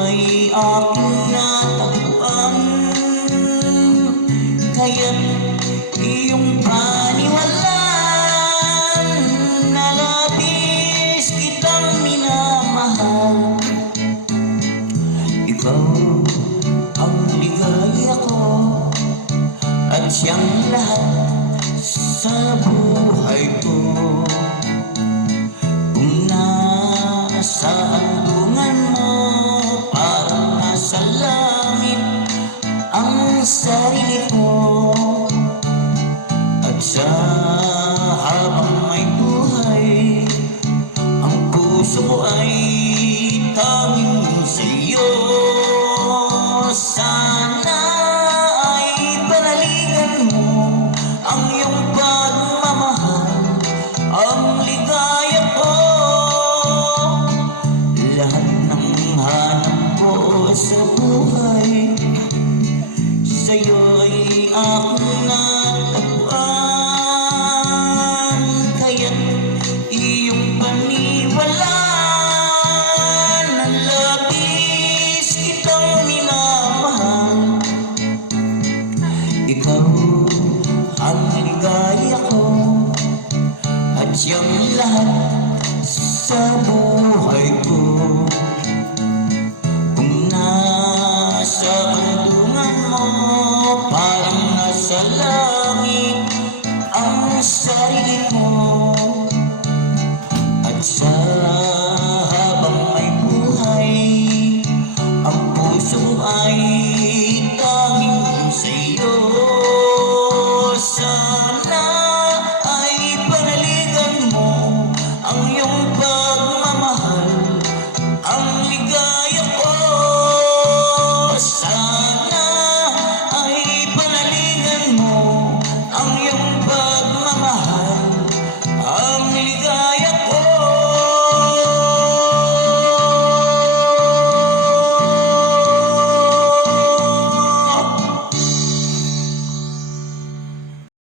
ay aking natagpuan, kaya't iyong paniwalaan na labis kitang minamahal. Ikaw ang ligaya ko at siyang lahat sa buhay ko. Kung nasa andungan mo, parang nasa langit ang sarili ko. At sa habang may buhay, ang puso ko ay tanging sa'yo. Sana ay panaligan mo ang iyong pagmamahal, ang ligaya ko. Lahat ng hanap ko sa buhay, sa'yo